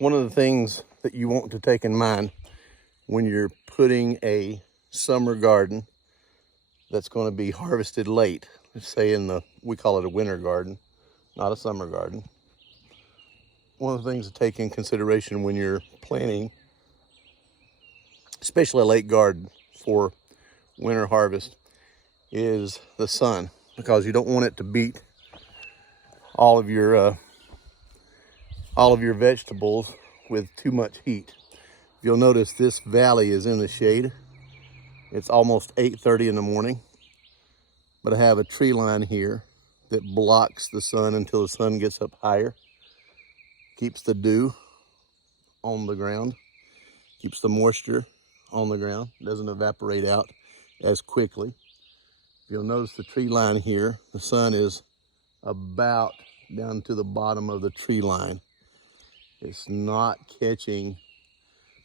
One of the things that you want to take in mind when you're putting a summer garden that's going to be harvested late, let's say we call it a winter garden, not a summer garden. One of the things to take in consideration when you're planting, especially a late garden for winter harvest, is the sun, because you don't want it to beat all of your vegetables with too much heat. You'll notice this valley is in the shade. It's almost 8:30 in the morning, but I have a tree line here that blocks the sun until the sun gets up higher, keeps the dew on the ground, keeps the moisture on the ground, doesn't evaporate out as quickly. You'll notice the tree line here, the sun is about down to the bottom of the tree line. It's not catching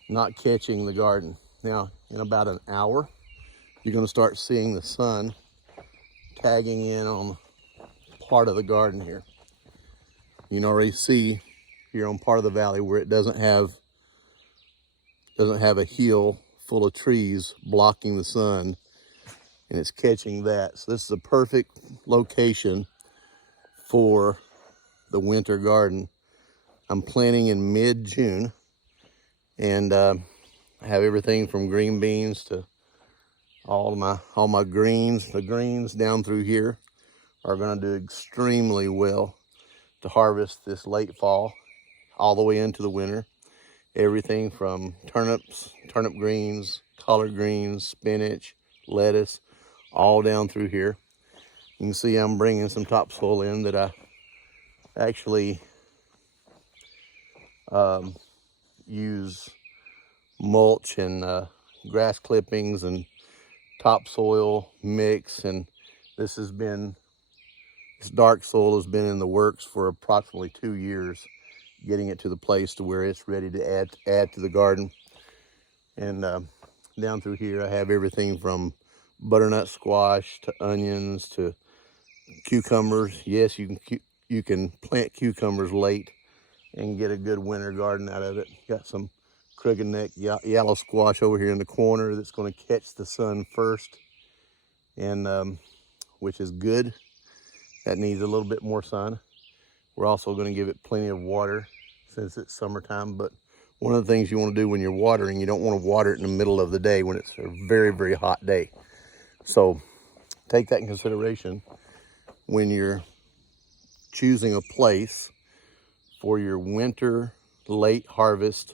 the garden. Now, in about an hour, you're going to start seeing the sun tagging in on part of the garden here. You can already see here on part of the valley where it doesn't have a hill full of trees blocking the sun, and it's catching that. So this is a perfect location for the winter garden. I'm planting in mid-June, and I have everything from green beans to all my greens. The greens down through here are going to do extremely well to harvest this late fall all the way into the winter. Everything from turnips, turnip greens, collard greens, spinach, lettuce, all down through here. You can see I'm bringing some topsoil in that I actually use mulch and grass clippings and topsoil mix, and this dark soil has been in the works for approximately 2 years, getting it to the place to where it's ready to add to the garden. And down through here I have everything from butternut squash to onions to cucumbers. Yes, you can plant cucumbers late and get a good winter garden out of it. Got some crooked neck yellow squash over here in the corner that's going to catch the sun first, and which is good. That needs a little bit more sun. We're also going to give it plenty of water since it's summertime. But one of the things you want to do when you're watering, you don't want to water it in the middle of the day when it's a very, very hot day. So take that in consideration when you're choosing a place for your winter late harvest,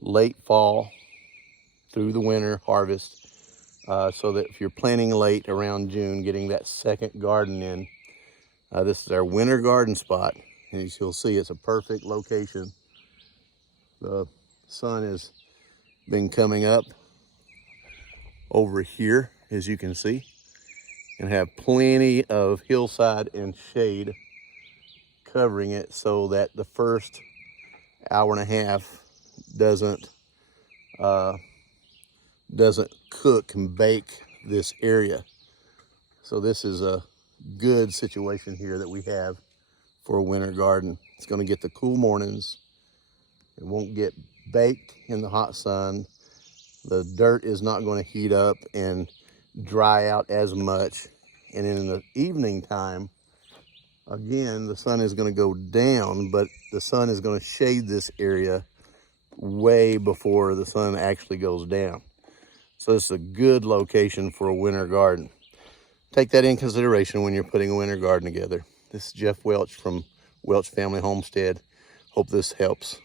late fall through the winter harvest, so that if you're planting late around June, getting that second garden in. This is our winter garden spot, and as you'll see, it's a perfect location. The sun has been coming up over here, as you can see, and have plenty of hillside and shade covering it so that the first hour and a half doesn't cook and bake this area. So this is a good situation here that we have for a winter garden. It's going to get the cool mornings. It won't get baked in the hot sun. The dirt is not going to heat up and dry out as much. And in the evening time, again, the sun is going to go down, but the sun is going to shade this area way before the sun actually goes down. So this is a good location for a winter garden. Take that in consideration when you're putting a winter garden together. This is Jeff Welch from Welch Family Homestead. Hope this helps.